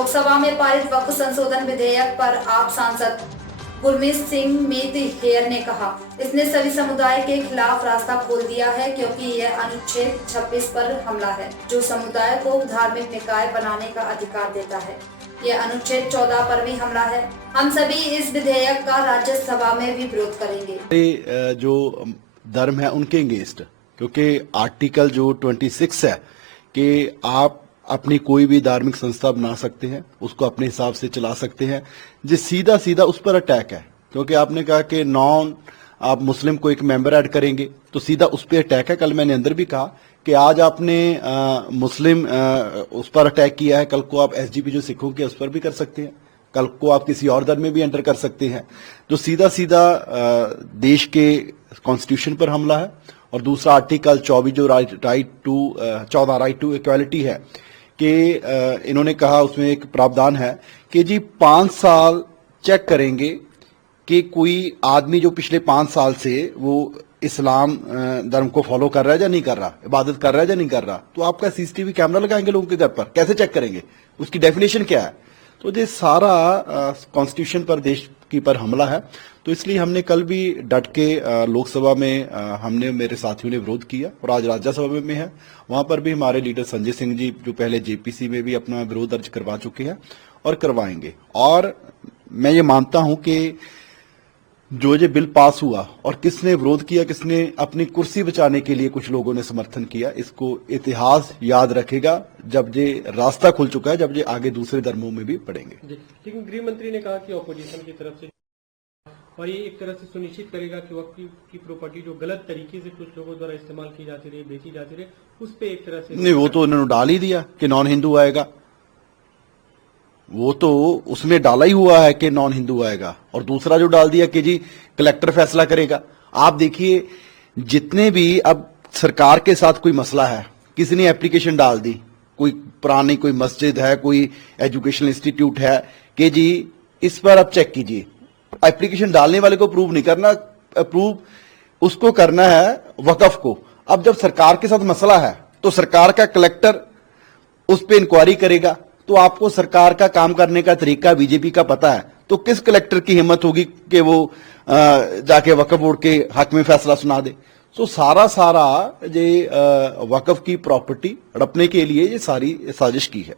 लोकसभा में पारित वक्फ संशोधन विधेयक पर आप सांसद गुरमीत सिंह मीत हेयर ने कहा, इसने सभी समुदाय के खिलाफ रास्ता खोल दिया है क्योंकि यह अनुच्छेद 26 पर हमला है, जो समुदाय को धार्मिक निकाय बनाने का अधिकार देता है। यह अनुच्छेद 14 पर भी हमला है। हम सभी इस विधेयक का राज्यसभा में भी विरोध करेंगे। जो धर्म है उनके अगेंस्ट, क्योंकि आर्टिकल जो 26 है कि आप अपनी कोई भी धार्मिक संस्था बना सकते हैं, उसको अपने हिसाब से चला सकते हैं, जो सीधा सीधा उस पर अटैक है। क्योंकि आपने कहा कि नॉन आप मुस्लिम को एक मेंबर ऐड करेंगे तो सीधा उस पर अटैक है। कल मैंने अंदर भी कहा कि आज आपने मुस्लिम उस पर अटैक किया है, कल को आप एसजीपी जो सिखों के उस पर भी कर सकते हैं, कल को आप किसी और धर्म में भी एंटर कर सकते हैं। तो सीधा सीधा देश के कॉन्स्टिट्यूशन पर हमला है। और दूसरा आर्टिकल 24 जो राइट टू इक्वालिटी है कि इन्होंने कहा उसमें एक प्रावधान है कि जी 5 साल चेक करेंगे कि कोई आदमी जो पिछले 5 साल से वो इस्लाम धर्म को फॉलो कर रहा है या नहीं कर रहा, इबादत कर रहा है या नहीं कर रहा, तो आपका सीसीटीवी कैमरा लगाएंगे लोगों के घर पर, कैसे चेक करेंगे, उसकी डेफिनेशन क्या है। तो ये सारा कॉन्स्टिट्यूशन पर देश की पर हमला है। तो इसलिए हमने कल भी डट के लोकसभा में हमने मेरे साथियों ने विरोध किया और आज राज्यसभा में है, वहां पर भी हमारे लीडर संजय सिंह जी जो पहले जेपीसी में भी अपना विरोध दर्ज करवा चुके हैं और करवाएंगे। और मैं ये मानता हूं कि जो ये बिल पास हुआ और किसने विरोध किया, किसने अपनी कुर्सी बचाने के लिए कुछ लोगों ने समर्थन किया, इसको इतिहास याद रखेगा जब ये रास्ता खुल चुका है, जब ये आगे दूसरे धर्मों में भी बढ़ेंगे। लेकिन गृह मंत्री ने कहा कि ऑपोजिशन की तरफ से और ये एक तरह से सुनिश्चित करेगा कि वक्फ की प्रॉपर्टी जो गलत तरीके से कुछ लोगों द्वारा इस्तेमाल की जाती रही, बेची जाती रही, उस पे एक तरह से नहीं, वो तो उन्होंने डाल ही दिया कि नॉन हिंदू आएगा, वो तो उसमें डाला ही हुआ है कि नॉन हिंदू आएगा। और दूसरा जो डाल दिया कि जी कलेक्टर फैसला करेगा। आप देखिए जितने भी अब सरकार के साथ कोई मसला है, किसी ने एप्लीकेशन डाल दी, कोई पुरानी कोई मस्जिद है, कोई एजुकेशनल इंस्टीट्यूट है कि जी इस पर आप चेक कीजिए, एप्लीकेशन डालने वाले को अप्रूव नहीं करना, अप्रूव उसको करना है वक्फ को। अब जब सरकार के साथ मसला है तो सरकार का कलेक्टर उस पर इंक्वायरी करेगा। तो आपको सरकार का काम करने का तरीका बीजेपी का पता है, तो किस कलेक्टर की हिम्मत होगी कि वो जाके वक्फ बोर्ड के हक में फैसला सुना दे। तो सारा ये वक्फ की प्रॉपर्टी हड़पने के लिए ये सारी साजिश की है।